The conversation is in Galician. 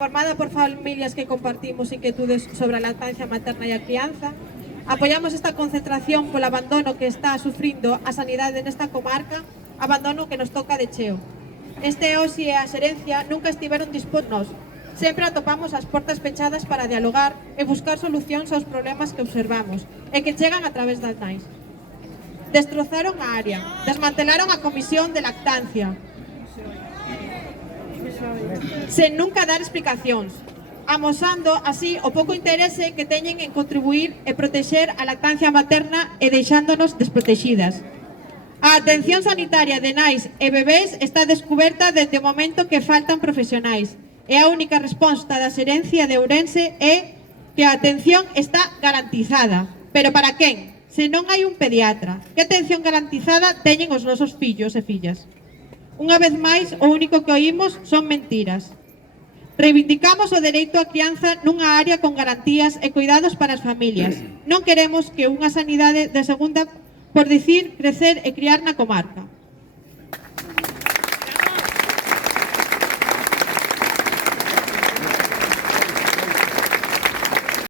Formada por familias que compartimos inquietudes sobre a lactancia materna e a crianza, apoiamos esta concentración polo abandono que está sufrindo a sanidade nesta comarca, abandono que nos toca de cheo. Este OSI e a Xerencia nunca estiveron dispostos. Sempre atopamos as portas pechadas para dialogar e buscar solucións aos problemas que observamos e que chegan a través das nais. Destrozaron a área, desmantelaron a comisión de lactancia, sen nunca dar explicacións, amosando así o pouco interese que teñen en contribuir e protexer a lactancia materna e deixándonos desprotexidas. A atención sanitaria de nais e bebés está descuberta desde o momento que faltan profesionais e a única resposta da Xerencia de Ourense é que a atención está garantizada. Pero para quen? Se non hai un pediatra, que atención garantizada teñen os nosos fillos e fillas? Unha vez máis, o único que oímos son mentiras. Reivindicamos o dereito á crianza nunha área con garantías e cuidados para as familias. Non queremos que unha sanidade de segunda, por dicir, crecer e criar na comarca.